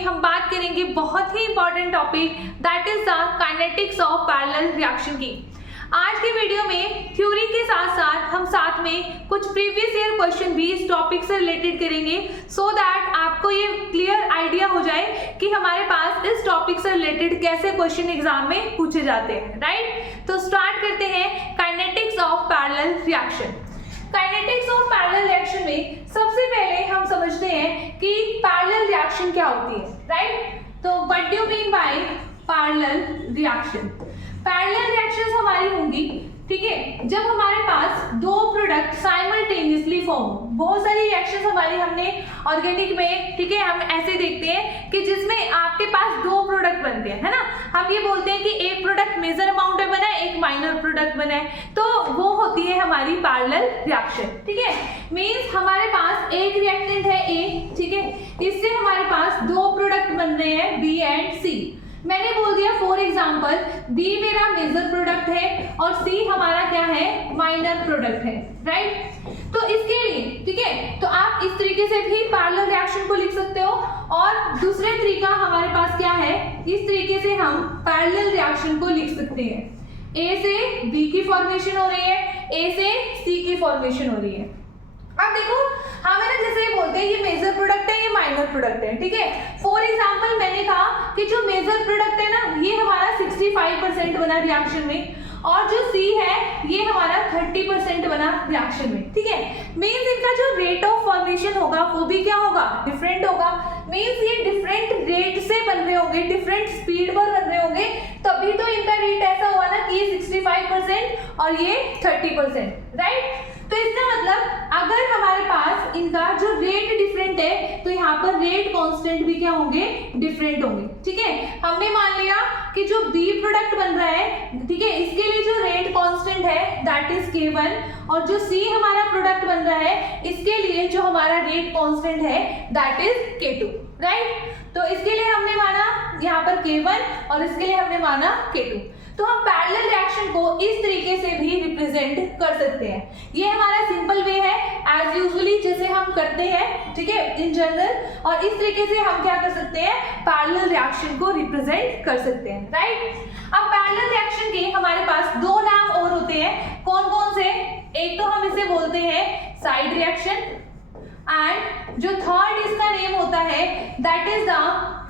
में हम बात करेंगे बहुत ही important topic that is the kinetics of parallel reaction की। आज की वीडियो में थ्योरी के साथ साथ हम साथ में कुछ प्रीवियस ईयर क्वेश्चन भी इस टॉपिक से रिलेटेड करेंगे सो दैट आपको ये क्लियर आइडिया हो जाए कि हमारे पास इस टॉपिक से रिलेटेड कैसे क्वेश्चन एग्जाम में पूछे जाते हैं, राइट। तो स्टार्ट करते हैं kinetics of parallel reaction. Kinetics of parallel reaction में सबसे पहले हम समझते हैं कि पैरेलल रिएक्शन क्या होती है, राइट। तो what do you mean by parallel reaction? Parallel reactions हमारी होंगी, ठीक है, जब हमारे पास दो प्रोडक्ट साइमल्टेनियसली फॉर्म हो। बहुत सारी रिएक्शंस हमारी हमने ऑर्गेनिक में, ठीक है, हम ऐसे देखते हैं कि जिसमें आपके पास दो प्रोडक्ट बनते हैं, है ना। हम ये बोलते हैं कि एक प्रोडक्ट मेजर अमाउंट में बना है, एक माइनर प्रोडक्ट बना है, तो वो होती है हमारी पैरेलल रिएक्शन, ठीक है। मींस हमारे पास एक रिएक्टेंट है ए, ठीक है, इससे हमारे पास दो प्रोडक्ट बन रहे हैं बी एंड सी। मैंने बोल दिया फॉर एग्जांपल बी मेरा मेजर प्रोडक्ट है और सी हमारा क्या है, माइनर प्रोडक्ट है, राइट। तो इसके लिए, ठीक है, तो आप इस तरीके से भी पैरेलल रिएक्शन को लिख सकते हो। और दूसरा तरीका हमारे पास क्या है, इस तरीके से हम पैरेलल रिएक्शन को लिख सकते हैं। ए से बी की फॉर्मेशन हो रही है, ए से सी की फॉर्मेशन हो रही है। अब देखो हमें ना जैसे बोलते हैं ये मेजर प्रोडक्ट है, ये माइनर प्रोडक्ट है, ठीक है। फॉर एग्जांपल मैंने कहा कि जो मेजर प्रोडक्ट है ना ये हमारा 65% बना रिएक्शन में और जो सी है ये हमारा 30% बना रिएक्शन में, ठीक है। मींस इनका जो रेट ऑफ फॉर्मेशन होगा वो भी क्या होगा, डिफरेंट होगा। मींस ये डिफरेंट रेट से बन रहे होंगे, डिफरेंट स्पीड पर बन रहे होंगे, तभी तो इनका रेट ऐसा हुआ ना कि ये 65% और ये 30%, राइट। तो इसका मतलब अगर हमारे पास इनका जो रेट डिफरेंट है तो यहाँ पर रेट कांस्टेंट भी क्या होंगे, डिफरेंट होंगे, ठीक है। हमने मान लिया कि जो बी प्रोडक्ट बन रहा है, ठीक है, इसके लिए जो रेट कांस्टेंट है दैट इज K1 और जो सी हमारा प्रोडक्ट बन रहा है इसके लिए जो हमारा रेट कांस्टेंट है दैट इज K2, राइट। तो इसके लिए हमने माना यहाँ पर K1 और इसके लिए हमने माना K2। तो हम पैरेलल रिएक्शन को इस तरीके से भी रिप्रेजेंट कर सकते हैं। ये हमारा सिंपल वे है एज यूजुअली जैसे हम करते हैं, ठीक है, इन जनरल। और इस तरीके से हम क्या कर सकते हैं, पैरेलल रिएक्शन को रिप्रेजेंट कर सकते हैं, राइट। अब पैरेलल रिएक्शन के हमारे पास दो नाम और होते हैं, कौन कौन से? एक तो हम इसे बोलते हैं साइड रिएक्शन एंड जो थर्ड इसका नेम होता है that is the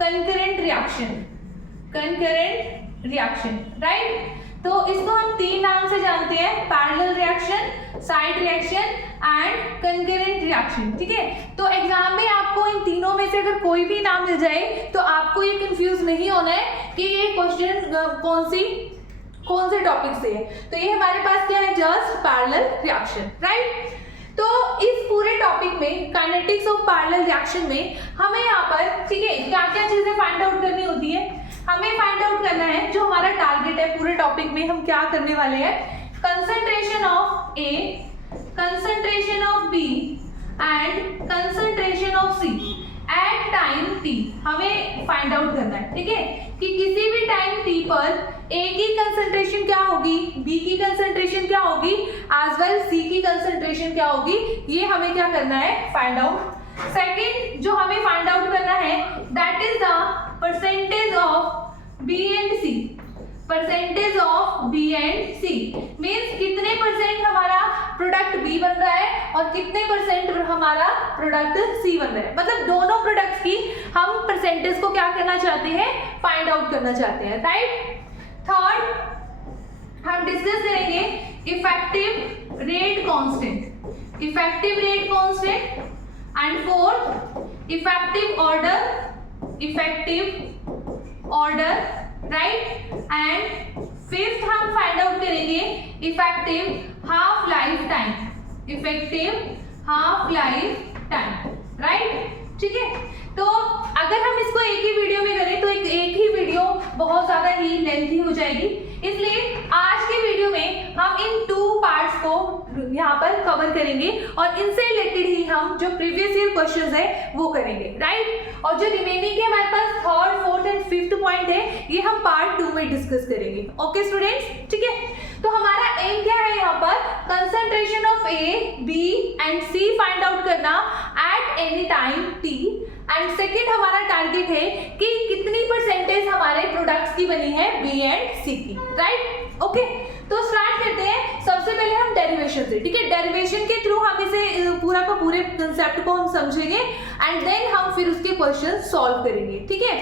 concurrent reaction, concurrent reaction, right. तो इसको हम तीन नाम से जानते हैं, parallel reaction, side reaction and concurrent reaction, ठीक है। तो एग्जाम में आपको इन तीनों में से अगर कोई भी नाम मिल जाए तो आपको ये कंफ्यूज नहीं होना है कि ये क्वेश्चन कौन से टॉपिक से है। तो ये हमारे पास क्या है, जस्ट पैरेलल रिएक्शन, राइट। तो इस पूरे टॉपिक में काइनेटिक्स ऑफ पैरेलल रिएक्शन में हमें यहाँ पर, ठीक है, क्या क्या चीजें फाइंड आउट करनी होती है। हमें फाइंड आउट करना है जो हमारा टारगेट है पूरे टॉपिक में, हम क्या करने वाले हैं, concentration of A, concentration of B and concentration of C at time T हमें फाइंड आउट करना है, ठीक है, कि किसी भी टाइम टी पर ए की कंसंट्रेशन क्या होगी, बी की कंसंट्रेशन क्या होगी, एज वेल सी की कंसंट्रेशन क्या होगी, ये हमें क्या करना है, फाइंड आउट। सेकंड जो हमें फाइंड आउट करना है that is the percentage of B and C, percentage of B and C means कितने परसेंट हमारा प्रोडक्ट बी बन रहा है और कितने परसेंट हमारा प्रोडक्ट सी बन रहा है। मतलब दोनों प्रोडक्ट्स की हम परसेंटेज को क्या करना चाहते हैं, फाइंड आउट करना चाहते हैं, राइट। थर्ड हम डिस्कस करेंगे effective rate constant, effective rate constant and fourth effective order, right. And fifth हम फाइंड आउट करेंगे effective half life time, effective half life time, right, ठीक है। तो अगर हम इसको एक ही वीडियो में करें तो एक ही वीडियो बहुत ज्यादा ही लेंथी हो जाएगी, इसलिए आज के वीडियो में हम इन टू पार्ट्स को यहाँ पर कवर करेंगे और इनसे रिलेटेड ही हम जो प्रीवियस ईयर क्वेश्चंस है वो करेंगे, राइट। और जो रिमेनिंग के हमारे पास third, fourth and fifth point है ये हम पार्ट 2 में डिस्कस करेंगे। ओके स्टूडेंट्स, ठीक है। तो हमारा एम क्या है यहाँ पर, concentration of A, B and C find out करना at any time t and second हमारा टारगेट है कि कितनी परसेंटेज हमारे प्रोडक्ट्स की बनी है बी एंड सी की, राइट। ओके, तो स्टार्ट करते हैं। सबसे पहले हम डेरिवेशन से, ठीक है, डेरिवेशन के थ्रू हम इसे पूरा का पूरे कंसेप्ट को हम समझेंगे एंड देन हम फिर उसके क्वेश्चन सॉल्व करेंगे, ठीक है।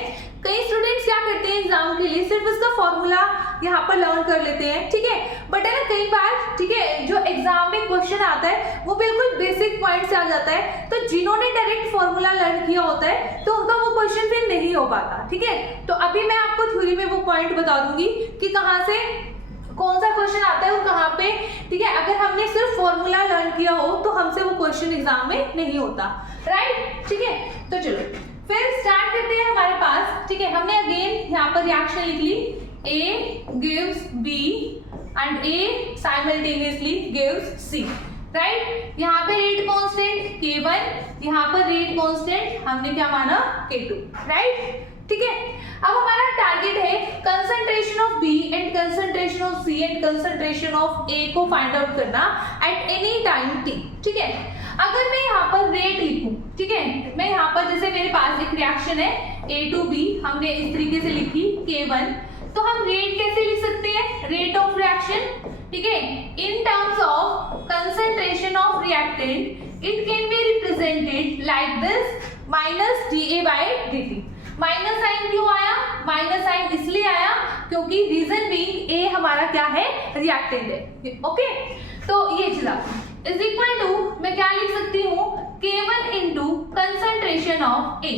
कई स्टूडेंट्स क्या करते हैं एग्जाम के लिए सिर्फ इसका फॉर्मूला यहाँ पर लर्न कर लेते हैं, ठीक है, बट है ना कई बार, ठीक है, जो एग्जाम में क्वेश्चन आता है वो बिल्कुल बेसिक पॉइंट से आ जाता है, तो जिन्होंने डायरेक्ट फॉर्मूला लर्न किया होता है तो उनका वो क्वेश्चन फिर नहीं हो पाता, ठीक है। तो अभी मैं आपको थ्योरी में वो पॉइंट बता दूंगी कि कहाँ से कौन सा क्वेश्चन आता है और कहाँ पे, ठीक है। अगर हमने सिर्फ फॉर्मूला लर्न किया हो तो हमसे वो क्वेश्चन एग्जाम में नहीं होता, राइट, ठीक है। तो चलो फिर स्टार्ट करते हैं हमारे पास, ठीक है। हमने अगेन यहाँ पर रिएक्शन लिख ली, A gives B and A simultaneously gives C, right. यहाँ पे रेट कांस्टेंट K1, यहाँ पर रेट कांस्टेंट हमने क्या माना K2, राइट, ठीक है। अब हमारा टारगेट है concentration of B and concentration of C and concentration of A को फाइंड आउट करना एट एनी टाइम t, ठीक है। अगर मैं यहाँ पर रेट लिखूं, ठीक है, मैं यहाँ पर जैसे मेरे पास एक रिएक्शन है A to B, हमने इस तरीके से लिखी K1, तो हम रेट कैसे लिख सकते हैं, रेट ऑफ रिएक्शन, ठीक है, in terms of concentration of reactant it can be represented like this minus dA/dt। Minus sign क्यों आया, माइनस साइन इसलिए आया क्योंकि रीजन बीइंग ए हमारा क्या है, रिएक्टेंट है, ओके। तो ये चला इज इक्वल टू, मैं क्या लिख सकती हूँ, K1 into concentration of A,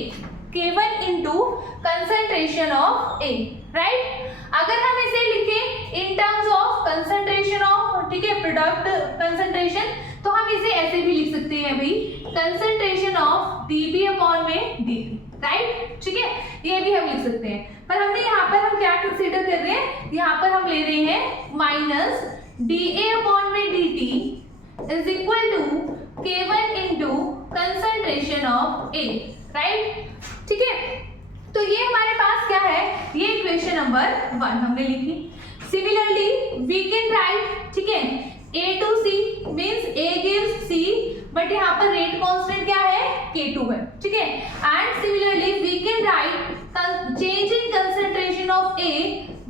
K1 into concentration of A, right. अगर हम इसे लिखें इन टर्म्स ऑफ कंसंट्रेशन ऑफ, ठीक है, प्रोडक्ट कंसंट्रेशन, तो हम इसे ऐसे भी लिख सकते हैं भाई, कंसंट्रेशन ऑफ dB अपॉन में dt, राइट, ठीक है, ये भी हम लिख सकते हैं। पर हमने यहाँ पर हम क्या कंसीडर कर रहे हैं, यहाँ पर हम ले रहे हैं माइनस dA अपॉन में dt is equal to K1 into concentration of A, right, ठीक है। तो ये हमारे पास क्या है, ये इक्वेशन नंबर 1 हमने लिखी। सिमिलरली वी कैन राइट, ठीक है, A to C means A gives C, but यहाँ पर रेट कांस्टेंट क्या है, K2 है, ठीक है। And similarly we can write change in concentration of A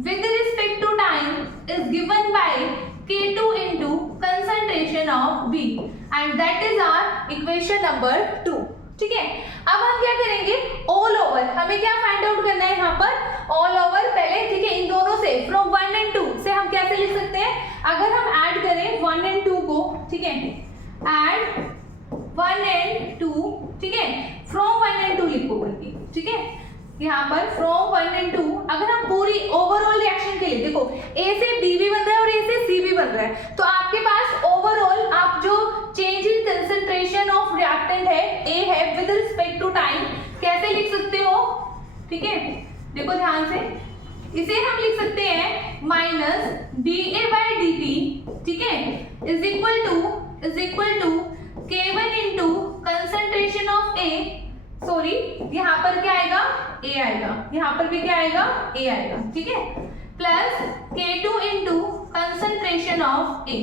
with respect to time is given by K2 into concentration of B and that is our equation number 2, ठीक है। अब हम क्या करेंगे, ऑल ओवर, हमें क्या फाइंड आउट करना है यहाँ पर, ऑल ओवर पहले, ठीक है, इन दोनों से फ्रॉम 1 and 2 से हम कैसे लिख सकते हैं, अगर हम ऐड करें 1 and 2 को, ठीक है, ऐड 1 and 2, ठीक है, फ्रॉम 1 and 2 लिखो बल्कि, ठीक है, यहाँ पर फ्रॉम 1 and 2, अगर हम पूरी ओवरऑल रिएक्शन के लिए देखो A से B भी बन रहा है और A से C भी बन रहा है, तो आपके पास ओवरऑल आप जो change in concentration of reactant है A है विद रिस्पेक्ट टू टाइम कैसे लिख सकते हो, ठीक है, देखो ध्यान से, इसे हम लिख सकते हैं माइनस dA/dt, ठीक है, is equal to K1 into concentration of A, sorry यहाँ पर क्या आएगा, A आएगा, यहाँ पर भी क्या आएगा, A आएगा, ठीक है, plus K2 into concentration of A,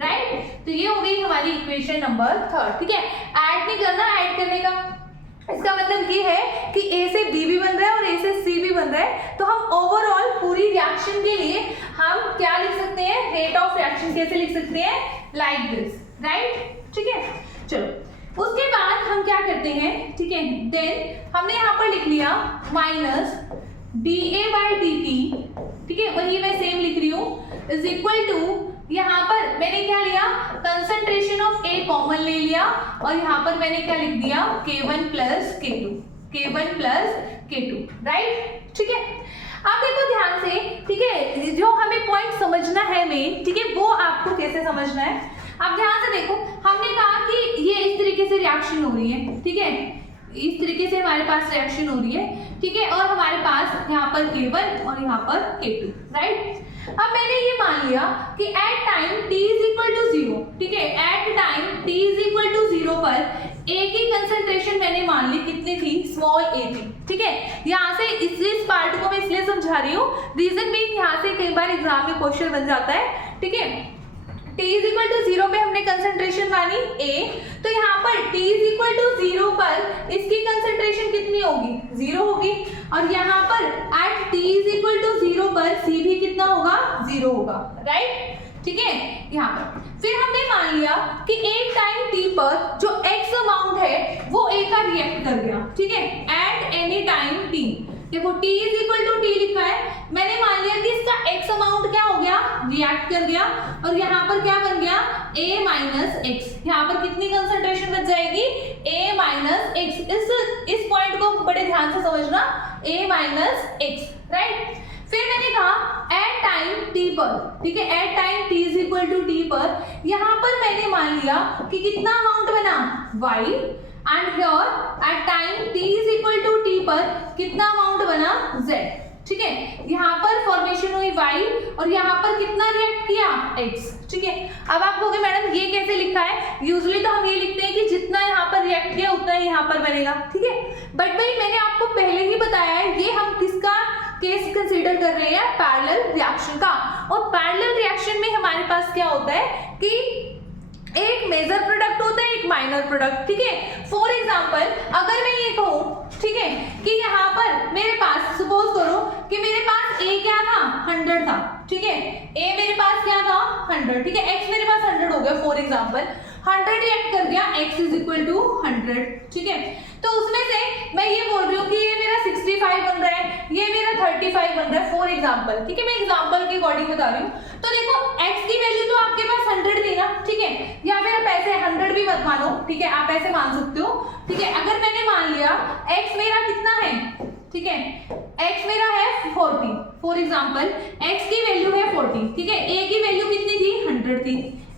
right. तो ये हो गई हमारी इक्वेशन नंबर 3, ठीक है। ऐड नहीं करना, ऐड करने का इसका मतलब ये है कि A से B भी बन रहा है और A से C भी बन रहा है, तो हम ओवरऑल पूरी रिएक्शन के लिए हम क्या लिख सकते हैं, रेट ऑफ रिएक्शन कैसे लिख सकते हैं, लाइक दिस, राइट, ठीक है। चलो उसके बाद हम क्या करते हैं, ठीक है, देन हमने यहाँ पर लिख लिया माइनस dA/dt, ठीक है, वही मैं सेम लिख रही हूँ, इज इक्वल टू, यहाँ पर मैंने क्या लिया, कंसंट्रेशन ऑफ A कॉमन ले लिया और यहाँ पर मैंने क्या लिख दिया, K1 प्लस K2, राइट, ठीक है। अब देखो ध्यान से, ठीक है, जो हमें पॉइंट समझना है मेन, ठीक है, वो आपको कैसे समझना है। अब ध्यान से देखो, हमने कहा कि ये इस तरीके से रिएक्शन हो रही है, ठीक है, इस तरीके से हमारे पास रिएक्शन हो रही है, ठीक है, और हमारे पास यहाँ पर K1 और यहाँ पर K2, राइट। अब मैंने ये मान लिया कि at time t is equal to 0, ठीक है, at time t is equal to 0 पर A की कंसंट्रेशन मैंने मान ली कितनी थी, स्मॉल a थी, ठीक है। यहाँ से इस पार्ट को मैं इसलिए समझा रही हूँ, रीजन भी यहाँ से कई बार एग्जाम में क्वेश्चन बन जाता है, ठीक है। t इज इक्वल टू 0 पे हमने कंसंट्रेशन मानी A, तो यहाँ पर t इज इक्वल टू 0 पर इसकी कंसंट्रेशन कितनी होगी 0 होगी, और यहाँ पर at t is equal to 0 पर c भी कितना होगा 0 होगा, राइट। ठीक है, यहाँ पर फिर हमने मान लिया कि एक टाइम t पर जो x अमाउंट है वो a का रिएक्ट कर गया, ठीक है, एट एनी टाइम t। देखो t is equal to t लिखा है, मैंने मान लिया कि इसका x अमाउंट क्या हो गया रिएक्ट कर गया, और यहाँ पर क्या बन गया a माइनस एक्स। यहाँ पर कितनी कंसंट्रेशन बच जाएगी a माइनस एक्स। इस पॉइंट को बड़े ध्यान से समझना, a माइनस एक्स, राइट। फिर मैंने कहा एट टाइम t पर, ठीक है, at time t is equal to t पर यहाँ पर मैंने मान लिया कि कितना अमाउंट बना y, and here at time t is equal to t पर कितना अमाउंट बना z, ठीक है। यहाँ पर फॉर्मेशन हुई y और यहाँ पर कितना रिएक्ट किया x, ठीक है। अब आप कहोगे मैडम ये कैसे लिखा है, यूजुअली तो हम ये लिखते हैं कि जितना यहाँ पर रिएक्ट किया उतना ही यहाँ पर बनेगा, ठीक है। बट भाई मैंने आपको पहले ही बताया है ये हम किसका केस कंसीडर कर रहे हैं, पैरेलल रिएक्शन का। और पैरेलल रिएक्शन में हमारे पास क्या होता है कि एक मेजर प्रोडक्ट होता है, एक माइनर प्रोडक्ट, ठीक है। फॉर एग्जांपल अगर मैं ये कहूँ, ठीक है, कि यहाँ पर मेरे पास सपोज करो कि मेरे पास a क्या था 100 था, ठीक है, a मेरे पास क्या था 100, ठीक है, x मेरे पास 100 हो गया, फॉर एग्जांपल 100 रिएक्ट कर गया x इज इक्वल टू 100, ठीक है। तो उसमें से मैं ये बोल रही हूँ कि ये मेरा 65 बन रहा है, ये मेरा 35 बन रहा है, फॉर एग्जांपल, ठीक है, मैं एग्जांपल के अकॉर्डिंग बता रही हूँ। तो देखो x की वैल्यू तो आपके पास 100 थी ना, ठीक है, या फिर आप ऐसे 100 भी मत मानो, ठीक है, आप ऐसे मान सकते हो, ठीक है। अगर मैंने मान लिया x मेरा कितना है, ठीक है, x मेरा है 40, फॉर एग्जांपल x की वैल्यू है 40, ठीक है, a की वैल्यू कितनी थी 100 थी,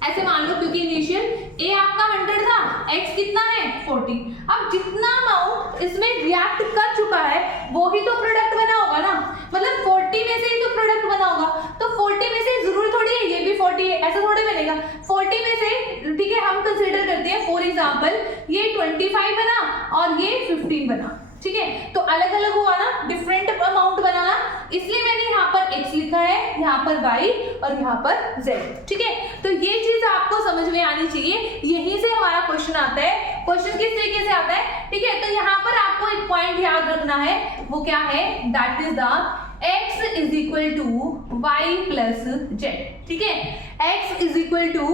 ऐसे मान लो, क्योंकि इनिशियल a आपका 100 था, x कितना है 40। अब जितना अमाउंट इसमें रिएक्ट कर चुका है वो ही तो प्रोडक्ट बना होगा ना, मतलब 40 में से ही तो प्रोडक्ट बना होगा, तो 40 में से जरूर थोड़ी है ये भी 40 है, ऐसा थोड़ी बनेगा। 40 में से, ठीक है, हम कंसीडर करते हैं फॉर एग्जांपल ये 25 बना और ये 15 बना, ठीक है, तो अलग अलग हुआ ना, डिफरेंट अमाउंट बनाना, इसलिए मैंने यहाँ पर x लिखा है, यहाँ पर y और यहाँ पर z, ठीक है। तो ये चीज आपको समझ में आनी चाहिए, यहीं से हमारा क्वेश्चन आता है। क्वेश्चन किस तरीके से आता है, ठीक है, तो यहाँ पर आपको एक पॉइंट याद रखना है, वो क्या है, that is the x is equal to y plus z, ठीक है, x is equal to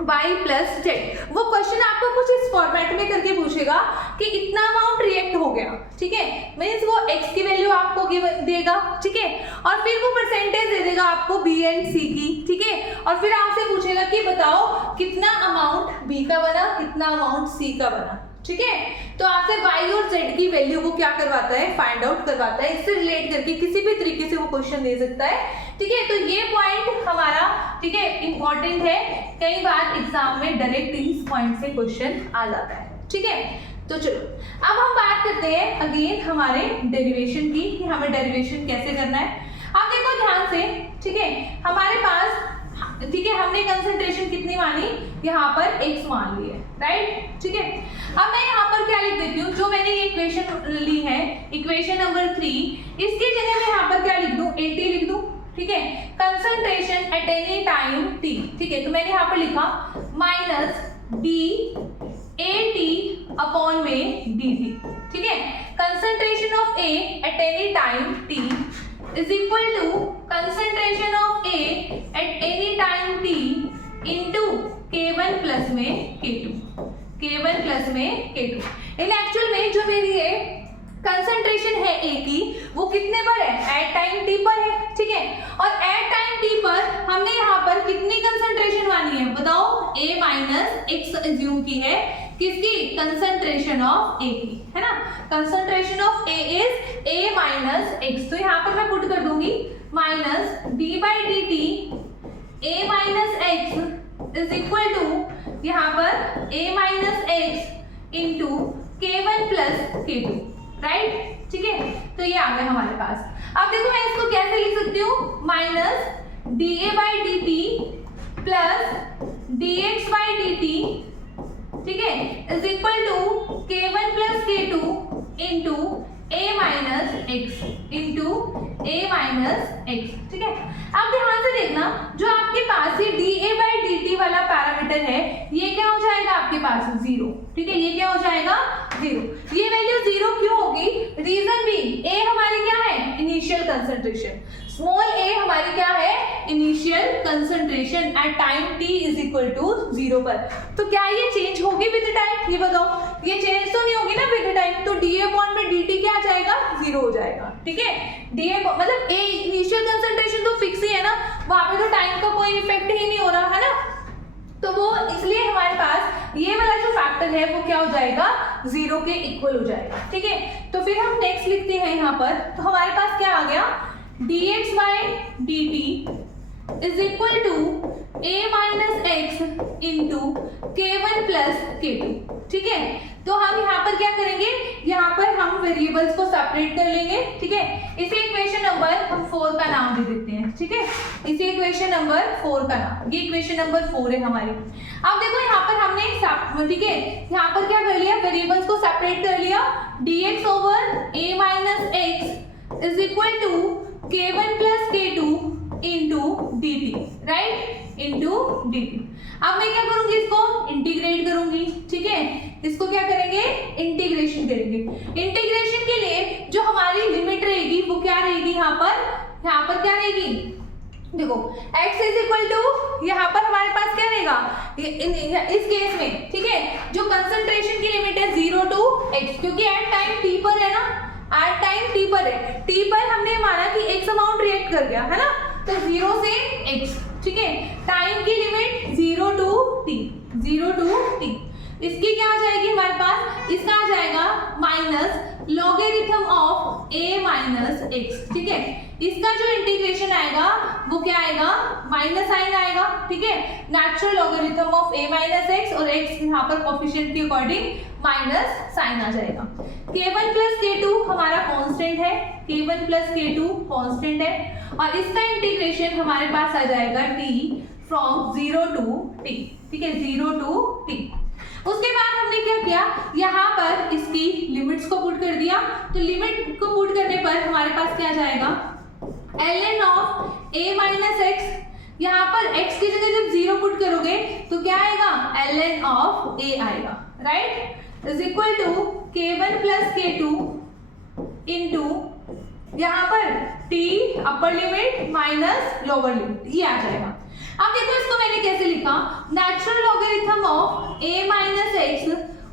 y plus z. वो क्वेश्चन आपको कुछ इस फॉर्मेट में करके पूछेगा कि इतना अमाउंट रिएक्ट हो गया, ठीक है, मींस वो x की वैल्यू आपको देगा, ठीक है, और फिर वो परसेंटेज दे देगा आपको b एंड c की, ठीक है, और फिर आपसे पूछेगा कि बताओ कितना अमाउंट b का बना, कितना अमाउंट c का बना, ठीक है। तो आपसे y और z की वैल्यू वो क्या करवाता है, फाइंड आउट करवाता है, इससे रिलेट करके किसी भी तरीके से वो क्वेश्चन दे सकता है, ठीक है। तो ये पॉइंट हमारा, ठीक है, इंपॉर्टेंट है, कई बार एग्जाम में डायरेक्ट इस पॉइंट से क्वेश्चन आ जाता है, ठीक है। तो चलो अब हम बात करते हैं अगेन हमारे डेरिवेशन की, कि हमें डेरिवेशन कैसे करना है। आप देखो ध्यान से, ठीक है, हमारे पास, ठीक है, हमने कंसंट्रेशन कितनी मानी, यहाँ पर x मान ली है, राइट, ठीक है। अब मैं यहाँ पर क्या लिख देती हूँ, जो मैंने ये इक्वेशन ली है, इक्वेशन नंबर 3, इसकी जगह मैं यहाँ पर क्या लिख दूँ, 80 लिख दूँ, ठीक है, concentration at any time t, ठीक है, तो मैंने यहाँ पर लिखा minus d A T upon में डी टी, ठीक है, concentration of a at any time t is equal to concentration of A at any time t into K1 plus में K2, K1 plus में K2। इन actual में जो मेरी है concentration है A की, वो कितने पर है, एट टाइम t पर है, ठीक है, और एट टाइम t पर हमने यहाँ पर कितनी कंसंट्रेशन मानी है, बताओ, A माइनस एक्स एज्यूम की है, किसकी, कंसंट्रेशन ऑफ A की, है ना, concentration of A is A minus x. तो यहाँ पर मैं पुट कर दूंगी minus d by d t A minus x is equal to यहाँ पर A minus x into K1 plus K2, right, ठीक है। तो ये आ गया हमारे पास। अब देखो मैं इसको कैसे लिख सकती हूँ, minus d a by d t plus d x by d t, ठीक है, is equal to K1 plus K2 into A minus x into A minus x, ठीक है। अब ध्यान से देखना, जो आपके पास ये D a by d T वाला पैरामीटर है, ये क्या हो जाएगा आपके पास 0, ठीक है, ये क्या हो जाएगा 0। ये वैल्यू 0 क्यों होगी, ए हमारी क्या है, इनिशियल कंसंट्रेशन, स्मॉल ए हमारी क्या है, initial concentration at time t is equal to 0 पर। तो क्या ये चेंज होगी विद टाइम, ये बताओ, ये चेंज तो नहीं होगी ना विद टाइम, तो dA अपॉन में dt क्या आ जाएगा, 0 हो जाएगा, ठीक है। dA मतलब ए इनिशियल कंसंट्रेशन तो फिक्स ही है ना, वहां पे तो टाइम का कोई इफेक्ट ही नहीं हो रहा है ना, तो वो इसलिए हमारे पास ये वाला जो फैक्टर है वो क्या हो जाएगा, 0 के इक्वल हो जाएगा, ठीक है। तो फिर हम नेक्स्ट लिखते हैं यहाँ पर, तो हमारे पास क्या आ गया, dx by dt is equal to a minus x into k1 plus k2, ठीक है। तो हम यहाँ पर क्या करेंगे, यहाँ पर हम वेरिएबल्स को सेपरेट कर लेंगे, ठीक है। इसी इक्वेशन नंबर हम 4 का नाम दे देते हैं, ठीक है, इसी इक्वेशन नंबर 4 का नाम, ये इक्वेशन नंबर 4 है हमारी। अब देखो यहाँ पर हमने, ठीक है, यहाँ पर क्या कर लिया, वेरिएबल्स को सेपरेट कर लिया, dx over a minus x is equal to k1 plus k2 into dt, right, into dt। अब मैं क्या करूंगी, इसको इंटीग्रेट करूंगी, ठीक है, इसको क्या करेंगे, इंटीग्रेशन करेंगे। इंटीग्रेशन के लिए जो हमारी लिमिट रहेगी वो क्या रहेगी, यहाँ पर क्या रहेगी, देखो x इज इक्वल टू, यहाँ पर हमारे पास क्या रहेगा, इस केस में, ठीक है, जो कंसंट्रेशन की लिमिट है 0 to x, क्योंकि एट टाइम t पर है ना, एट टाइम t पर है, t पर हमने माना कि x अमाउंट रिएक्ट कर गया है ना, तो 0 से x, ठीक है, टाइम की लिमिट 0 to t, इसकी क्या आ जाएगी हमारे पास, इसका आ जाएगा minus logarithm of a minus x, ठीक है। इसका जो इंटीग्रेशन आएगा वो क्या आएगा, माइनस साइन आएगा, ठीक है, natural logarithm of a minus x, और x यहाँ पर कोफिशिएंट के अकॉर्डिंग माइनस साइन आ जाएगा। k1 प्लस k2 हमारा कांस्टेंट है, k1 प्लस k2 कांस्टेंट है, और इसका इंटीग्रेशन हमारे पास आ जाएगा t फ्रॉम 0 to t, ठीक है, 0 to t। उसके बाद हमने क्या किया, यहाँ पर इसकी लिमिट्स को पुट कर दिया, तो लिमिट को पुट करने पर हमारे पास क्या जाएगा, ln of a minus x, यहाँ पर x की जगह जब 0 पुट करोगे तो क्या आएगा, ln ऑफ a आएगा, right, is equal to k1 plus k2 into यहाँ पर t upper limit minus lower limit, ये आ जाएगा। अब देखो इसको मैंने कैसे लिखा, natural logarithm of a minus x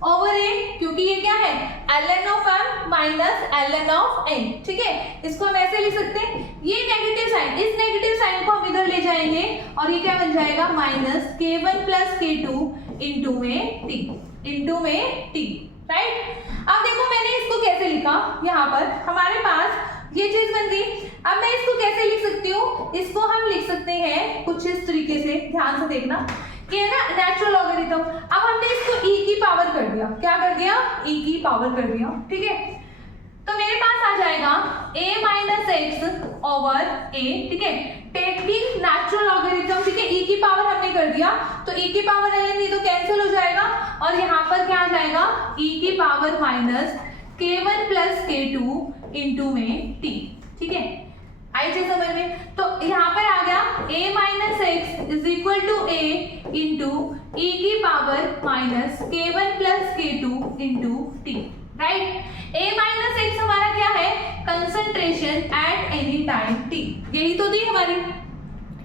over a, क्योंकि ये क्या है, ln of m minus ln of n, ठीक है, इसको हम ऐसे लिख सकते हैं, ये नेगेटिव साइन, इस नेगेटिव साइन को हम इधर ले जाएंगे और ये क्या बन जाएगा, minus k1 plus k2 into में t, राइट। अब देखो मैंने इसको कैसे लिखा, यहाँ पर हमारे पास ये चीज बन गई। अब मैं इसको कैसे लिख सकती हूँ, इसको हम लिख सकते हैं कुछ इस तरीके से, ध्यान से देखना, कि है ना नेचुरल लॉगरिथम। अब हमने इसको e की पावर कर दिया, क्या कर दिया, e की पावर कर दिया, ठीक है। तो मेरे पास आ जाएगा a minus x over a, ठीक है, टेकिंग नेचुरल लॉगरिथम, ठीक है, e की पावर हमने कर दिया, तो e की पावर ln ये तो कैंसिल हो जाएगा, और यहाँ पर क्या आ जाएगा, e की power minus k1 plus k2 into में t, ठीक है, आई चीज समझ में। तो यहाँ पर आ गया a minus x is equal to a into e की power minus k1 plus k2 into t, right. a minus x हमारा क्या है, concentration at any time t, यही तो थी हमारी,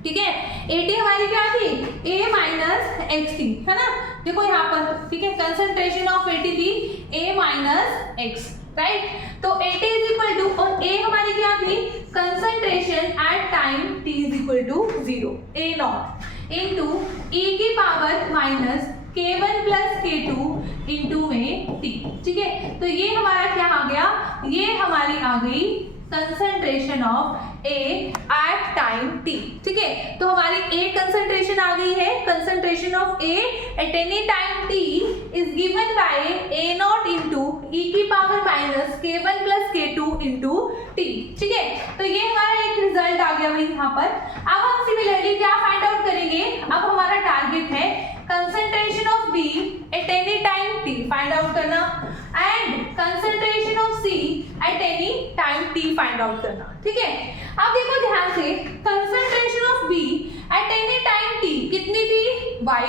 ठीक है, at हमारी क्या थी, a माइनस एक्स थी, है ना, देखो यहाँ पर, ठीक है, कंसंट्रेशन ऑफ at थी a माइनस एक्स, राइट। तो at इज इक्वल टू, और a हमारी क्या थी, concentration at time t is equal to 0, a not into e की power minus k1 plus k2 into में t, ठीक है। तो ये हमारा क्या आ गया, ये हमारी आ गई concentration of A at time t, ठीक है। तो हमारी A कंसंट्रेशन आ गई है, concentration of A at any time t is given bye A not into e की power minus k1 plus k2 into t, ठीक है। तो ये हमारा एक रिजल्ट आ गया भाई यहाँ पर। अब हम सिमिलरली क्या फाइंड आउट करेंगे, अब हमारा टारगेट है concentration of B at any time t find out करना, and concentration of C at any time t find out करना, ठीक है। अब देखो ध्यान से, concentration of B at any time t कितनी थी, y,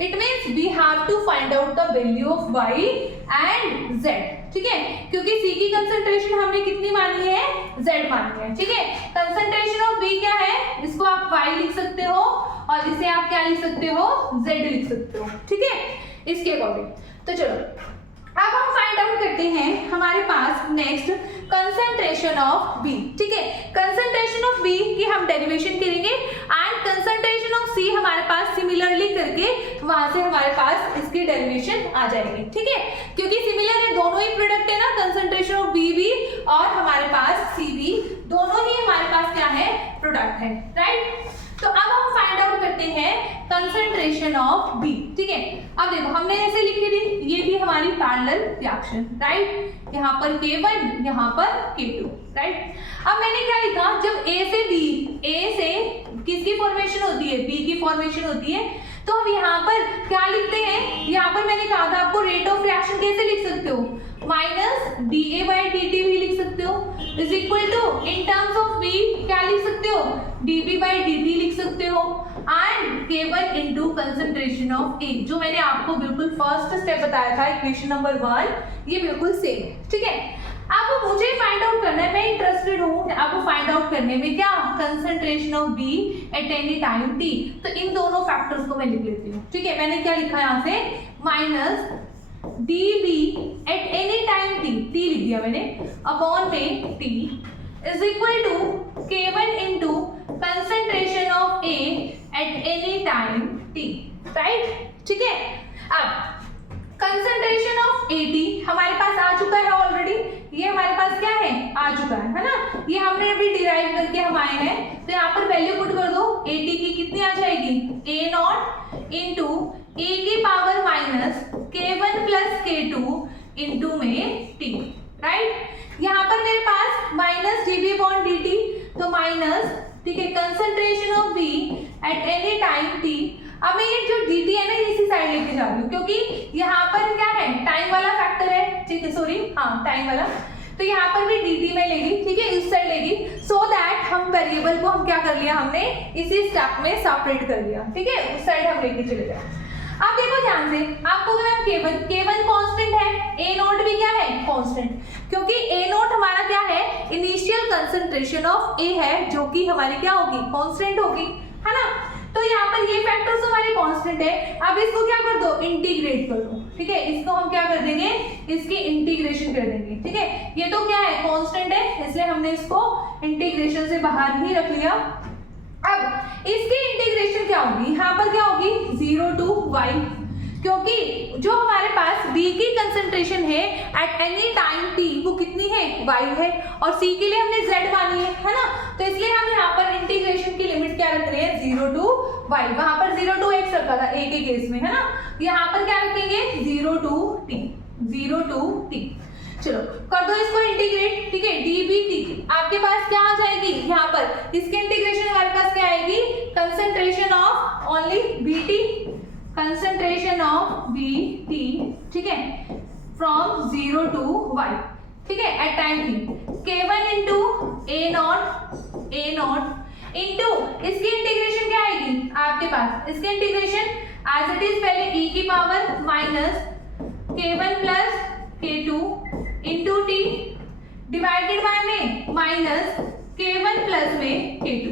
it means we have to find out the value of y and z, ठीक है, क्योंकि C की कंसंट्रेशन हमने कितनी मानी है, z मानी है, ठीक है। कंसंट्रेशन ऑफ B क्या है, इसको आप y लिख सकते हो और इसे आप क्या लिख सकते हो, z लिख सकते हो, ठीक है, इसके अकॉर्डिंग। तो चलो अब हम फाइंड आउट करते हैं हमारे पास नेक्स्ट कंसंट्रेशन ऑफ B, ठीक है। कंसंट्रेशन ऑफ B की हम डेरिवेशन करेंगे एंड कंसंट्रेशन ऑफ C हमारे पास सिमिलरली करके वहां से हमारे पास इसकी डेरिवेशन आ जाएगी, ठीक है, क्योंकि सिमिलर है, दोनों ही प्रोडक्ट है ना, कंसंट्रेशन ऑफ B भी और हमारे पास C भी, दोनों ही हमारे पास क्या है, प्रोडक्ट है, राइट। तो अब हम फाइंड आउट करते हैं कंसंट्रेशन ऑफ B, ठीक है। अब देखो हमने ऐसे लिखी थी, ये थी हमारी पैरेलल रिएक्शन, राइट, यहाँ पर K1 यहाँ पर K2, राइट। अब मैंने क्या लिखा, जब A से B, A से किसकी फॉर्मेशन होती है, B की फॉर्मेशन होती है, तो हम यहाँ पर क्या लिखते हैं, यहाँ पर मैंने कहा था आपको रेट ऑफ रिएक्शन कैसे लिख सकते हो, माइनस dA/dt भी लिख सकते हो, is equal to in terms of V क्या लिख सकते हो, dB/dt लिख सकते हो, and K1 into concentration of A, जो मैंने आपको बिल्कुल फर्स्ट स्टेप बताया था इक्वेशन नंबर 1, ये बिल्कुल सेम है, ठीक है। अब मुझे फाइंड आउट करना है, मैं इंटरेस्टेड हूँ आपको फाइंड आउट करने में, क्या, concentration of B at any time t। तो इन दोनों फैक्टर्स को मैं लिख लेती हूँ, ठीक है। मैंने क्या लिखा है यहाँ से, minus dB at any time t, t लिख दिया मैंने, अपॉन में t is equal to K1 into concentration of A at any time t, right, ठीक है। अब कंसंट्रेशन ऑफ AT हमारे पास आ चुका है ऑलरेडी, ये हमारे पास क्या है, आ चुका है ना, ये हमने अभी डिराइव करके हम आए हैं, तो यहाँ पर वैल्यू पुट कर दो, AT की कितनी आ जाएगी, A0 इंटू A की power minus K1 plus K2 into में T, राइट। यहाँ पर मेरे पास माइनस dB/dt, तो माइनस, ठीक है, concentration of B at any time t। अब मैं ये जो dt है ना, इसी साइड लेके जा रही हूँ, क्योंकि यहाँ पर क्या है, टाइम वाला फैक्टर है, ठीक है, सॉरी, हाँ टाइम वाला, तो यहाँ पर भी dt में लेगी, ठीक है, इस साइड लेगी, सो दैट हम वेरिएबल को हम क्या कर लिया, हमने इसी स्टेप में सेपरेट कर लिया, ठीक है, उस साइड हम लेके चले गए। अब देखो ध्यान से, आपको K1 कांस्टेंट है, A0 भी क्या है, कांस्टेंट, क्योंकि A0 हमारा क्या है, इनिशियल कंसंट्रेशन ऑफ A है, जो कि हमारी क्या होगी, कांस्टेंट होगी, है ना। तो यहाँ पर ये फैक्टर्स हमारे कांस्टेंट है। अब इसको क्या कर दो, इंटीग्रेट कर दो, ठीक है, इसको हम क्या कर देंगे, इसकी इंटीग्रेशन कर देंगे, ठीक है। ये तो क्या है, कांस्टेंट है, इसलिए हमने इसको इंटीग्रेशन से बाहर ही रख लिया। अब इसकी इंटीग्रेशन क्या होगी, यहाँ पर क्या होगी, 0 to y, क्योंकि जो हमारे पास B की कंसंट्रेशन है एट एनी टाइम t, वो कितनी है, y है, और C के लिए हमने z मानी है ना, तो इसलिए हम यहाँ पर इंटीग्रेशन की लिमिट क्या रख रहे हैं, 0 to y, वहां पर 0 to x रखा था A के केस में, है ना, यहाँ पर क्या रखेंगे, 0 to t, 0 to t। चलो कर दो इसको इंटीग्रेट, ठीक है, dBdt आपके पास क्या आ जाएगी, यहाँ पर इसके इंटीग्रेशन हमारे पास क्या आएगी, concentration of only BT, concentration of BT, ठीक है, फ्रॉम 0 to y, ठीक है, at time t, K1 into A0 into इसकी इंटीग्रेशन क्या आएगी आपके पास, इसकी इंटीग्रेशन एज इट इज पहले e की power minus K1 plus K2 into t divided by में माइनस K1 प्लस में K2,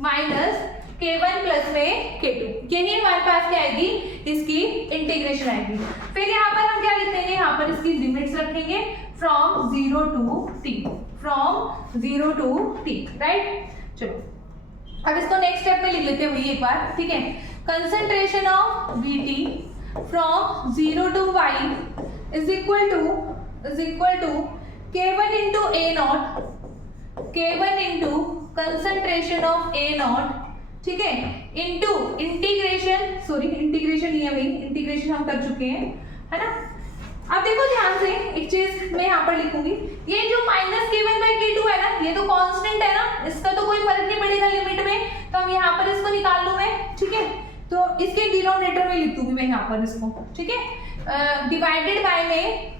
माइनस K1 प्लस में K2, यही हमारे पास क्या आएगी, इसकी इंटीग्रेशन आएगी। फिर यहाँ पर हम क्या लिख देंगे, यहाँ पर इसकी लिमिट्स रखेंगे, from 0 to t, from 0 to t, right. चलो अब इसको नेक्स्ट स्टेप में लिख लेते हैं वही एक बार, ठीक है। Concentration of BT from 0 to y is equal to K1 into A0, K1 into concentration of A0, ठीक है, इंटू इंटीग्रेशन, सॉरी इंटीग्रेशन नहीं है भाई, इंटीग्रेशन हम कर चुके हैं, है ना। अब देखो ध्यान से, एक चीज मैं यहाँ पर लिखूंगी, ये जो माइनस K1/K2 है ना, ये तो कांस्टेंट है ना, इसका तो कोई फर्क नहीं पड़ेगा लिमिट में, तो हम यहाँ पर इसको निकाल लूं मैं, ठीक है, तो इसके डिनोमिनेटर में लिख दूंगी मैं यहाँ पर इसको, ठीक है, डिवाइडेड बाय में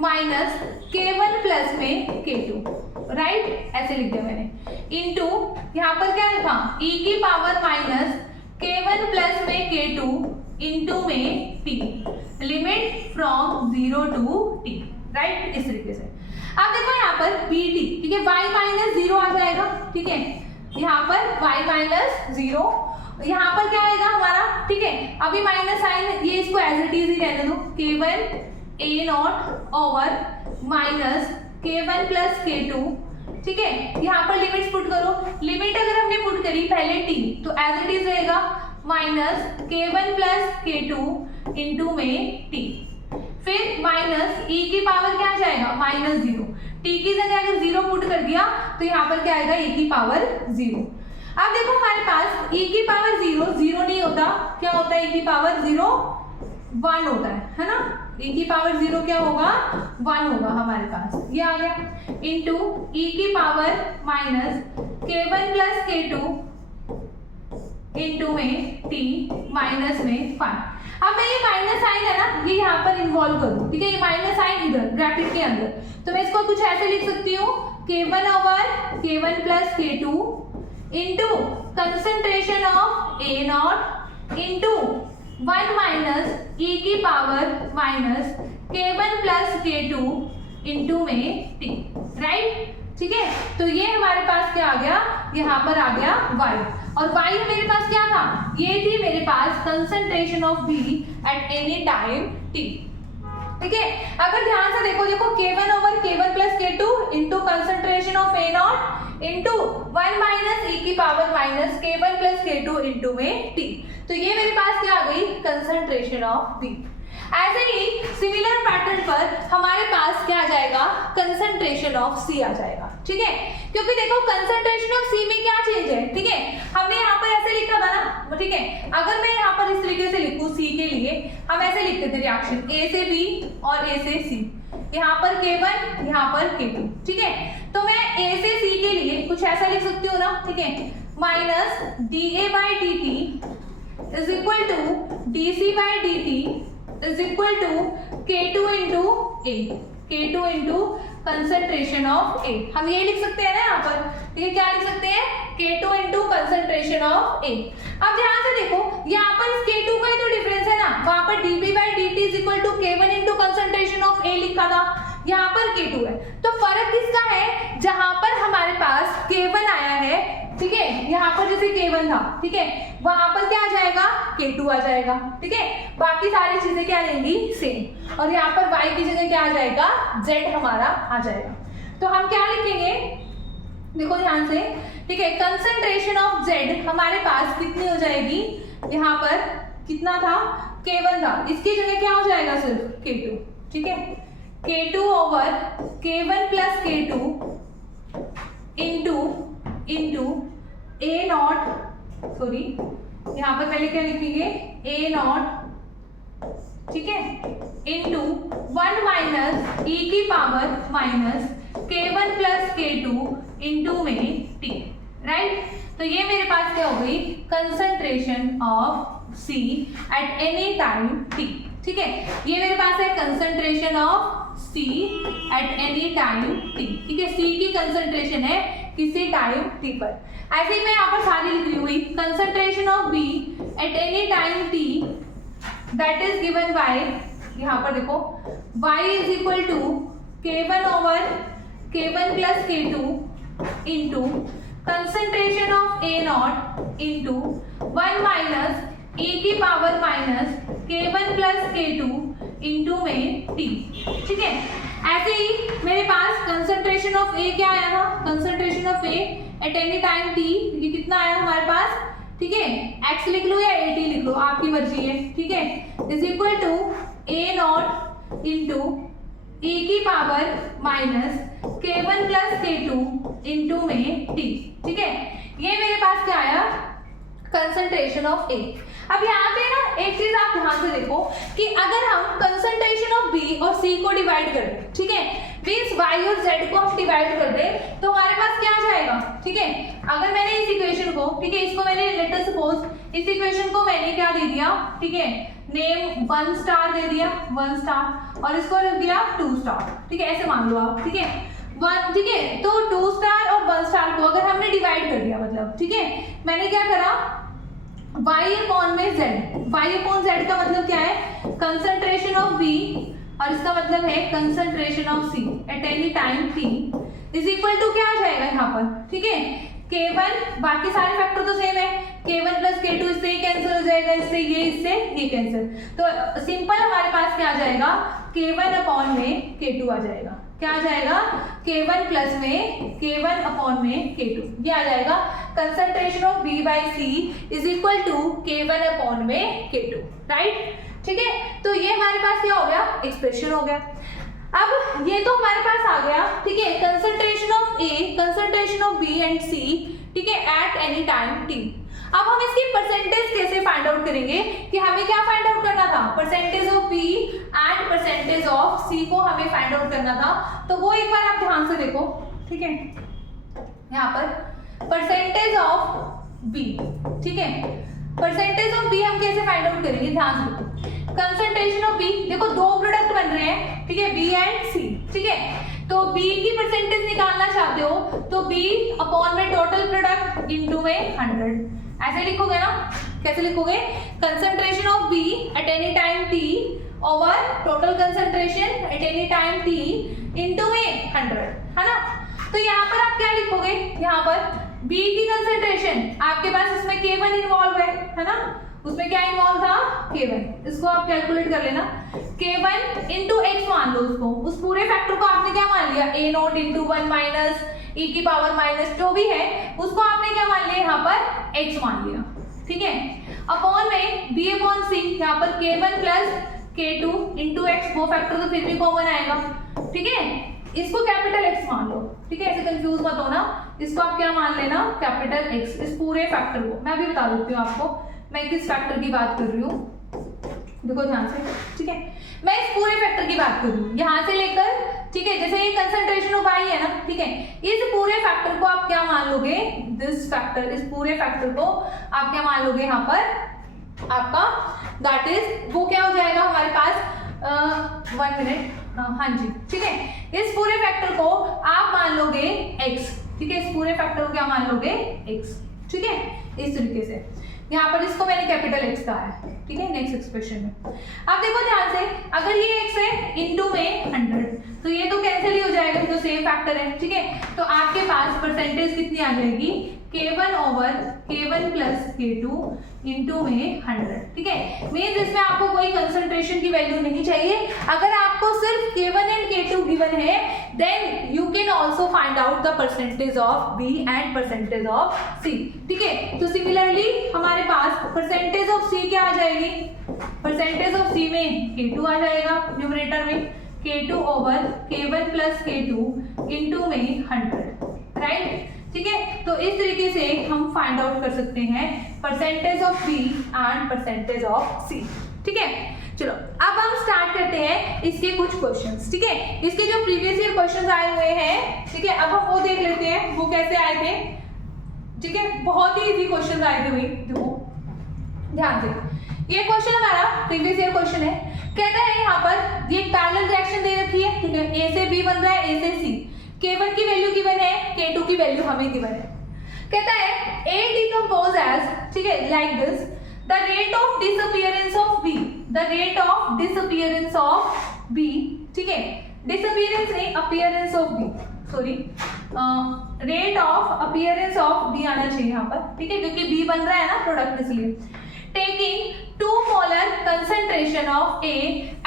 माइनस K1 प्लस में K2, राइट, ऐसे लिख दिया मैंने, इनटू यहाँ पर क्या लिखा e की पावर माइनस k1 प्लस में k2 इनटू में t, limit from 0 to t, right, इस तरीके से। अब देखो यहाँ पर bt, ठीक है, y माइनस 0 आ जाएगा, ठीक है, यहाँ पर y माइनस 0, यहाँ पर क्या आएगा हमारा, ठीक है, अभी माइनस साइन, ये इसको एज इट इज ही रहने दो, k1 a not over minus k1 plus k2, ठीक है, यहाँ पर लिमिट्स पुट करो, लिमिट अगर हमने पुट करी पहले t तो एज इट इज रहेगा minus k1 plus k2 into में t, फिर माइनस e की पावर क्या आ जाएगा माइनस 0, t की जगह अगर 0 पुट कर दिया तो यहाँ पर क्या आएगा e की पावर 0। अब देखो हमारे पास e की पावर 0 नहीं होता, क्या होता है e की पावर 0 1 होता है ना, e की पावर 0 क्या होगा 1 होगा हमारे पास, ये आ गया, इंटू e की power minus k1 plus k2 into में t माइनस में 5। अब मैं ये माइनस साइन है ना, ये यहाँ पर इन्वॉल्व करूँ, ठीक है, ये माइनस साइन इधर ब्रैकेट के अंदर, तो मैं इसको कुछ ऐसे लिख सकती हूँ k1 over k1 plus k2 into concentration of a not into 1 minus e की power minus k1 plus k2 into में t, राइट, ठीक है, तो ये हमारे पास क्या आ गया, यहाँ पर आ गया y, और y मेरे पास क्या था, ये थी मेरे पास concentration of b at any time t, ठीक है। अगर ध्यान से देखो k1 over k1 plus k2 into concentration of a not into 1 minus e की power minus k1 plus k2 into में t, तो ये मेरे पास क्या आ गई कंसंट्रेशन ऑफ b। ऐसे ही सिमिलर पैटर्न पर हमारे पास क्या आ जाएगा कंसंट्रेशन ऑफ c आ जाएगा, ठीक है, क्योंकि देखो कंसंट्रेशन ऑफ c में क्या चेंज है, ठीक है, हमने यहाँ पर ऐसे लिखा था ना, ठीक है, अगर मैं यहाँ पर इस तरीके से लिखूं c के लिए, हम ऐसे लिखते थे रिएक्शन a से b और a से c, यहाँ पर k1 यहाँ पर k2, ठीक है, तो मैं a से c के लिए कुछ ऐसा लिख सकती हूँ ना, ठीक है, minus da by dt is equal to dc by dt is equal to K2 into A, K2 into concentration of A, हम ये लिख सकते हैं ना यहाँ पर, ठीक है, क्या लिख सकते हैं K2 into concentration of A। अब ध्यान से देखो यहाँ पर इस K2 का ही तो डिफरेंस है ना, वहाँ पर dB by dt is equal to K1 into concentration of A लिखा था, यहाँ पर K2 है, तो फर्क किसका है, जहाँ पर हमारे पास K1 आया है, ठीक है, यहाँ पर जैसे K1 था, ठीक है, वहां पर क्या आ जाएगा K2 आ जाएगा, ठीक है, बाकी सारी चीजें क्या रहेंगी सेम, और यहाँ पर y की जगह क्या आ जाएगा z हमारा आ जाएगा, तो हम क्या लिखेंगे देखो ध्यान से, ठीक है, कंसंट्रेशन ऑफ z हमारे पास कितनी हो जाएगी, यहाँ पर कितना था K1 था, इसकी जगह क्या हो जाएगा सिर्फ K2, ठीक है, K2 over K1 plus K2 into a not, sorry यहाँ पर पहले क्या लिखेंगे a नॉट, ठीक है, इंटू 1 माइनस e की power minus k1 plus k2 into में t, राइट, तो ये मेरे पास क्या हो गई concentration of c at any time t, ठीक है, ये मेरे पास है concentration of c at any time t, ठीक है, c की कंसंट्रेशन है किसी टाइम t पर। ऐसे ही मैं यहाँ पर सारी लिख रही हुई concentration of b at any time t that is given by, यहाँ पर देखो y is equal to k1 over k1 plus k2 into concentration of a not into 1 minus e की power minus k1 plus k2 into में t, ठीक है। ऐसे ही मेरे पास कंसंट्रेशन ऑफ a क्या आया था, concentration of a at any time t, ये कितना आया हमारे पास, ठीक है, x लिख लो या at लिख लो आपकी मर्जी है, ठीक है, is equal to a not into e की power minus k1 plus k2 into में t, ठीक है, ये मेरे पास क्या आया कंसंट्रेशन ऑफ a। अब यहाँ पे ना एक चीज आप ध्यान से देखो कि अगर हम कंसंट्रेशन ऑफ b और c को डिवाइड कर दें, ठीक है, मींस y और z को हम डिवाइड कर दें तो हमारे पास क्या आ जाएगा, ठीक है, अगर मैंने इस इक्वेशन को, ठीक है, इसको मैंने लेट अस सपोज इस इक्वेशन को मैंने क्या दे दिया, ठीक है, नेम 1 स्टार दे दिया 1 स्टार और इसको रख दिया 2 स्टार, ठीक है, ऐसे मान लो आप, ठीक है, 1, ठीक है। तो 2 स्टार और 1 स्टार को अगर हमने डिवाइड कर दिया, मतलब ठीक है, मैंने क्या करा, y अपॉन में z, y अपॉन z का मतलब क्या है, कंसंट्रेशन ऑफ B, और इसका मतलब है concentration of C at any time t is equal to क्या आ जाएगा यहाँ पर, ठीक है, K1, बाकी सारे फैक्टर तो सेम है, K1 प्लस K2 इससे ही कैंसिल हो जाएगा, इससे ये कैंसिल, तो सिंपल हमारे पास क्या आ जाएगा, K1 अपॉन में K2 आ जाएगा, क्या आ जाएगा, K1 प्लस में K1 अपॉन में K2, ये आ जाएगा concentration of B by C is equal to K1 upon में K2, राइट, ठीक है। तो ये हमारे पास क्या हो गया, एक्सप्रेशन हो गया। अब ये तो हमारे पास आ गया, ठीक है, concentration of A, concentration of B and C, ठीक है, एट एनी टाइम t। अब हम इसकी परसेंटेज कैसे फाइंड आउट करेंगे, कि हमें क्या फाइंड आउट करना था, percentage of B and percentage of C को हमें फाइंड आउट करना था। तो वो एक बार आप ध्यान से देखो, ठीक है, यहाँ पर परसेंटेज ऑफ B, ठीक है, परसेंटेज ऑफ B हम कैसे फाइंड आउट करेंगे, ध्यान से देखो, कंसंट्रेशन ऑफ B, देखो दो प्रोडक्ट बन रहे हैं, ठीक है, B एंड C, ठीक है, तो B की परसेंटेज निकालना चाहते हो तो B अपॉन में टोटल प्रोडक्ट इनटू में 100, ऐसे लिखोगे ना, कैसे लिखोगे, concentration of B at any time t over total concentration at any time t into में 100, है ना। तो यहाँ पर आप क्या लिखोगे, यहाँ पर B की कंसंट्रेशन आपके पास इसमें K1 इन्वॉल्व है ना, उसमें क्या इन्वॉल्व था, K1, इसको आप कैलकुलेट कर लेना, K1 इंटू x मान लो उसको, उस पूरे फैक्टर को आपने क्या मान लिया, a note into 1 minus e की पावर माइनस जो भी है उसको आपने क्या मान लिया, यहाँ पर x मान लिया, ठीक है, अपॉन में b अपॉन c, यहाँ पर K1 plus K2 into x, वो फैक्टर तो फिर भी कॉमन आएगा, ठीक है, इसको कैपिटल X मान लो, ठीक है, ऐसे कंफ्यूज मत होना, इसको आप क्या मान लेना, कैपिटल X, इस पूरे फैक्टर को। मैं भी बता देती हूँ आपको मैं किस फैक्टर की बात कर रही हूँ, देखो ध्यान से, ठीक है, मैं इस पूरे फैक्टर की बात कर रही हूँ, यहाँ से लेकर, ठीक है, जैसे ये कंसंट्रेशन ऑफ I है ना, ठीक है, इस पूरे फैक्टर को आप क्या मान लोगे, दिस फैक्टर, इस पूरे फैक्टर को आप क्या मान लोगे, यहाँ पर आपका दैट इज वो क्या हो जाएगा हमारे पास 1 मिनट, हाँ जी, ठीक है, इस पूरे फैक्टर को आप मान लोगे x, ठीक है, इस पूरे फैक्टर को क्या मान लोगे, x, ठीक है, इस तरीके से, यहाँ पर इसको मैंने कैपिटल X कहा है, ठीक है, नेक्स्ट एक्सप्रेशन में। अब देखो ध्यान से, अगर ये x है इनटू में 100, तो ये तो कैंसिल ही हो जाएगा, तो सेम फैक्टर है, ठीक है, तो आपके पास परसेंटेज कितनी आ जाएगी, K1 over K1 plus K2 into में 100, ठीक है, मीन्स इसमें आपको कोई कंसंट्रेशन की वैल्यू नहीं चाहिए, अगर आपको सिर्फ K1 एंड K2 गिवन है then you can also find out the percentage of B and percentage of C, ठीक है। तो सिमिलरली हमारे पास परसेंटेज ऑफ C क्या आ जाएगी, परसेंटेज ऑफ C में K2 आ जाएगा न्यूमरेटर में, K2 over K1 plus K2 into में 100, राइट, ठीक है। तो इस तरीके से हम फाइंड आउट कर सकते हैं percentage of B and percentage of C, ठीक है। चलो अब हम स्टार्ट करते हैं इसके कुछ क्वेश्चंस, ठीक है, इसके जो प्रीवियस ईयर क्वेश्चंस आए हुए हैं, ठीक है, अब हम वो देख लेते हैं वो कैसे आए थे, ठीक है, बहुत ही इजी क्वेश्चंस आए थे भाई, देखो ध्यान से, ये क्वेश्चन हमारा प्रीवियस ईयर क्वेश्चन है, कहता है यहाँ पर ये पैरेलल रिएक्शन दे रखी है, ठीक है, A से B बन रहा है, A से C, K1 की वैल्यू गिवन है, K2 की वैल्यू हमें गिवन है, कहता है A डिकम्पोज एज, ठीक है, like this, the rate of disappearance of B, the rate of disappearance of B, ठीक है, डिसअपीयरेंस नहीं, appearance of B, sorry, rate of appearance of B आना चाहिए यहाँ पर, ठीक है, क्योंकि B बन रहा है ना प्रोडक्ट, इसलिए taking 2 molar concentration of A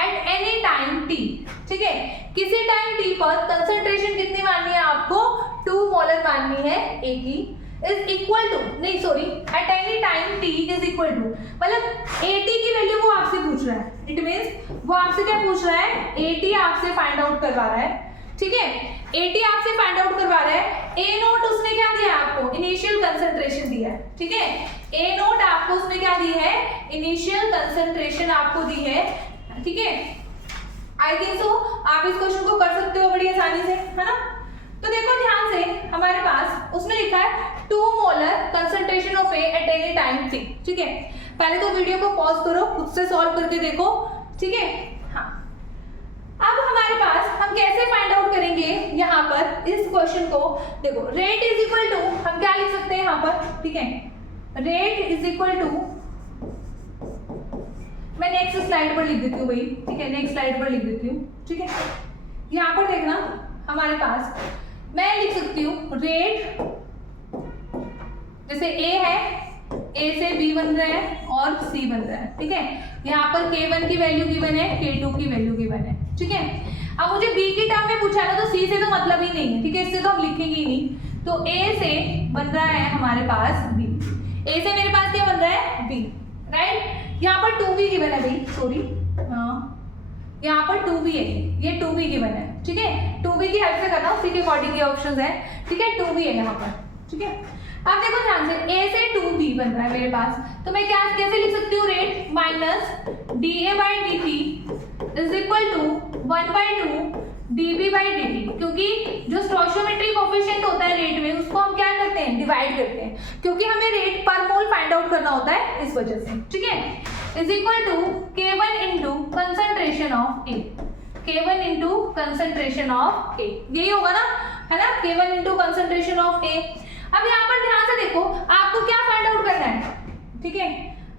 at any time t, ठीक है, किसी टाइम t पर कंसंट्रेशन कितनी माननी है आपको, 2 मोलर माननी है A की, इज इक्वल टू, नहीं sorry, at any time t is equal to, मतलब AT की वैल्यू वो आपसे पूछ रहा है, इट मींस वो आपसे क्या पूछ रहा है, AT आपसे फाइंड आउट करवा रहा है, ठीक है, AT आपसे फाइंड आउट करवा रहा है, A नोट उसने क्या दिया आपको, इनिशियल कंसंट्रेशन दिया है, ठीक है, A नोट आपको उसमें क्या दी है, इनिशियल कंसंट्रेशन आपको दी है, ठीक है, आई थिंक सो आप इस क्वेश्चन को कर सकते हो बड़ी आसानी से, है ना। तो देखो ध्यान से, हमारे पास उसने लिखा है 2 molar concentration of A at any time t, ठीक है, पहले तो वीडियो को पॉज करो, खुद से सॉल्व करके देखो, ठीक है, हाँ। अब हमारे पास हम कैसे फाइंड आउट आउट करेंगे यहाँ पर इस क्वेश्चन को, देखो रेट इज इक्वल टू हम क्या लिख सकते हैं यहाँ पर, ठीक है, रेट इज इक्वल टू, मैं नेक्स्ट स्लाइड पर लिख देती हूँ भाई, ठीक है, नेक्स्ट स्लाइड पर लिख देती हूँ, ठीक है। यहाँ पर देखना हमारे पास मैं लिख सकती हूँ रेट, जैसे ए है, ए से बी बन रहा है और सी बन रहा है, ठीक है। यहाँ पर K1 की वैल्यू गिवन है, K2 की वैल्यू गिवन है, ठीक है। अब मुझे B की टर्म में पूछा है तो C से तो मतलब ही नहीं है, ठीक है, इससे तो हम लिखेंगे ही नहीं। तो A से बन रहा है हमारे पास B, A से मेरे पास क्या बन रहा है B, राइट। यहाँ पर 2B गिवन है भाई, सॉरी, यहाँ पर 2B है, ये 2B गिवन है, ठीक है। 2B की हेल्प से करना, उसी के अकॉर्डिंग ये ऑप्शंस है, ठीक है, 2B है यहाँ पर, ठीक है। अब देखो ध्यान से A से 2B बन रहा है मेरे पास, तो मैं क्या कैसे लिख सकती हूँ, rate minus DA/DT is equal to 1/2 DB/DT, क्योंकि जो स्टोइचियोमेट्रिक कोएफिशिएंट होता है रेट में उसको हम क्या करते हैं, डिवाइड करते हैं, क्योंकि हमें रेट पर मोल फाइंड आउट करना होता है इस वजह से, ठीक है। Is equal to K1 into concentration of A, K1 into concentration of A, यही होगा ना, है ना, K1 into concentration of A। अब यहाँ पर ध्यान से देखो, आपको क्या फाइंड आउट करना है, ठीक है,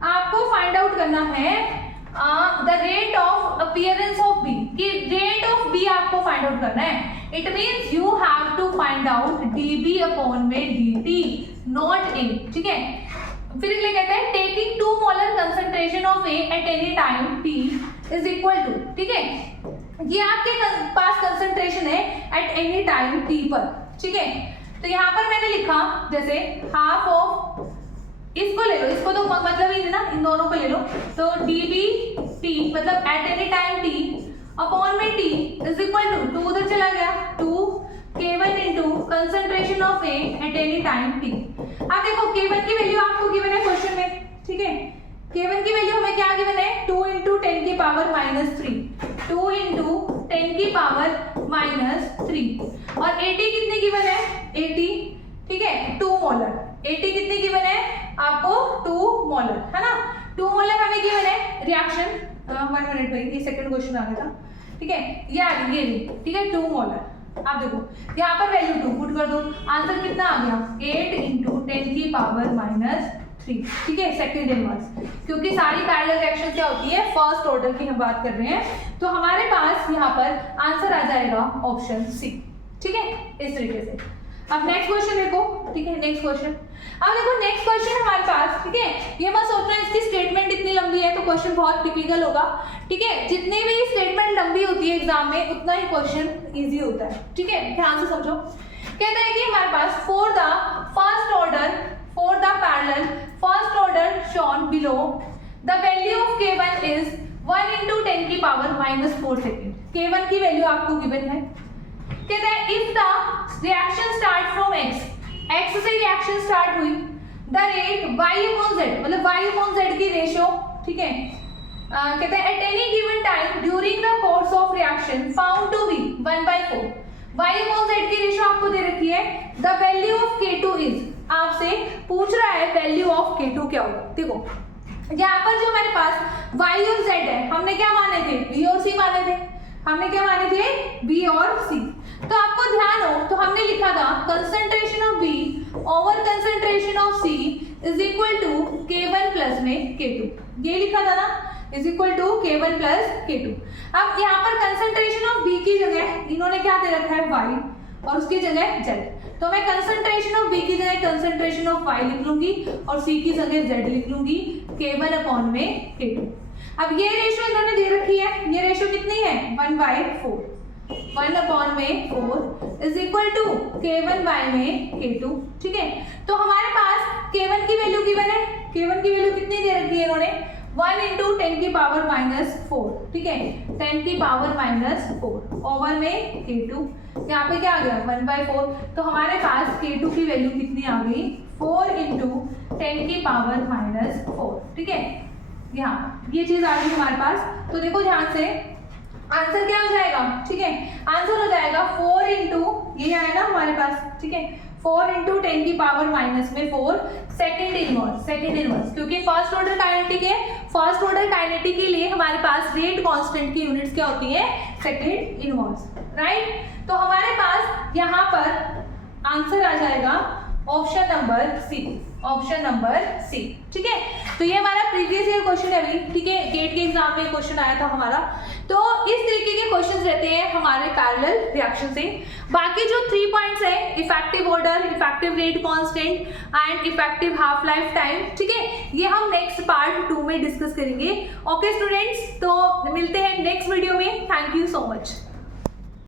आपको फाइंड आउट करना है the rate of appearance of b, कि रेट ऑफ बी आपको फाइंड आउट करना है। It means you have to find out dB upon में dt, नॉट A, ठीक है। फिर इसलिए कहते हैं taking 2 molar concentration of A at any time t is equal to, ठीक है, ये आपके पास कंसंट्रेशन है एट एनी टाइम t पर, ठीक है। तो यहाँ पर मैंने लिखा जैसे हाफ ऑफ, इसको ले लो, इसको तो मतलब ही ना, इन दोनों को ले लो, तो dB/t मतलब eight any time t upon में t इज इक्वल टू 2 उधर चला गया, 2 K1 into concentration of A at any time t। अब देखो K1 की वैल्यू आपको गिवन है क्वेश्चन में, ठीक है, K1 की वैल्यू हमें क्या गिवन है, 2 इंटू 10 की पावर -3, 2 इंटू 10 की पावर -3, और AT कितनी गिवन है, AT, ठीक है, 2 मोलर, AT कितनी गिवन है आपको, 2 मोलर, है ना, 2 मोलर हमें गिवन है रिएक्शन, 1 मिनट भाई, ये सेकंड क्वेश्चन आ गया था, ठीक है, ये ठीक है, 2 मोलर। आप देखो यहाँ पर वैल्यू 2 पुट कर दो, आंसर कितना आ गया, 8 इंटू 10 की पावर -3, ठीक है, सेकंड इनवर्स, क्योंकि सारी पैरेलल रिएक्शन क्या होती है, फर्स्ट ऑर्डर की हम बात कर रहे हैं, तो हमारे पास यहाँ पर आंसर आ जाएगा ऑप्शन सी, ठीक है, इस तरीके से। अब नेक्स्ट क्वेश्चन देखो, ठीक है, नेक्स्ट क्वेश्चन, अब देखो नेक्स्ट क्वेश्चन हमारे पास, ठीक है, ये मत सोचना इसकी स्टेटमेंट इतनी लंबी है तो क्वेश्चन बहुत टिपिकल होगा, ठीक है, जितनी भी स्टेटमेंट लंबी होती है एग्जाम में उतना ही क्वेश्चन इजी होता है, ठीक है, ध्यान से समझो। कहते हैं कि हमारे पास for the first order, for the parallel first order shown below, the value of K1 is 1 into 10 की पावर -4 सेकेंड, K1 की वैल्यू आपको गिवन है। कहते हैं if the reaction start from x से रिएक्शन स्टार्ट हुई, द रेट y/z मतलब y/z की रेशियो, ठीक है, कहते हैं at any given time during the course of reaction found to be 1/4, y/z की रेशियो आपको दे रखी है, the value of K2 is, आपसे पूछ रहा है वैल्यू ऑफ K2 क्या होगा। देखो यहाँ पर जो हमारे पास y और z है, हमने क्या माने थे, b और c माने थे, हमने क्या माने थे, b और c, तो आपको ध्यान हो तो हमने लिखा था concentration of B over concentration of C is equal to K1 plus में K2, ये लिखा था ना, is equal to K1 plus K2। अब यहाँ पर कंसंट्रेशन ऑफ B की जगह इन्होंने क्या दे रखा है, Y, और उसकी जगह Z, तो मैं कंसंट्रेशन ऑफ B की जगह कंसंट्रेशन ऑफ Y लिख लूंगी और C की जगह Z लिख लूंगी, K1 अपॉन में K2। अब ये रेशियो इन्होंने दे रखी है, ये रेशियो कितनी है, 1/4, 1 अपॉन में 4 is equal to K1 bye में K2, ठीक है। तो हमारे पास K1 की वैल्यू गिवन है, K1 की वैल्यू कितनी दे रखी है इन्होंने, 1 इंटू 10 की पावर -4, ठीक है, 10 की पावर -4 ओवर में K2, यहाँ पे क्या आ गया 1/4, तो हमारे पास K2 की वैल्यू कितनी आ गई, 4 इंटू 10 की पावर -4, ठीक है, यहाँ ये चीज आ गई हमारे पास। तो देखो ध्यान से आंसर क्या हो जाएगा, ठीक है, आंसर हो जाएगा 4 इंटू, ये है ना हमारे पास, ठीक है, 4 इंटू 10 की पावर माइनस में 4 सेकेंड इनवर्स, क्योंकि फर्स्ट ऑर्डर काइनेटिक है, फर्स्ट ऑर्डर काइनेटिक के लिए हमारे पास रेट कांस्टेंट की यूनिट्स क्या होती है, सेकेंड इनवर्स, राइट। तो हमारे पास यहाँ पर आंसर आ जाएगा ऑप्शन नंबर सी, ठीक है। तो ये हमारा प्रीवियस ईयर क्वेश्चन है अभी, ठीक है, गेट के एग्जाम में क्वेश्चन आया था हमारा। तो इस तरीके के क्वेश्चंस रहते हैं हमारे पैरेलल रिएक्शन से। बाकी जो 3 पॉइंट्स है, effective order, effective rate constant and effective half life time, ठीक है, ये हम नेक्स्ट पार्ट 2 में डिस्कस करेंगे। ओके स्टूडेंट्स, तो मिलते हैं नेक्स्ट वीडियो में। Thank you so much.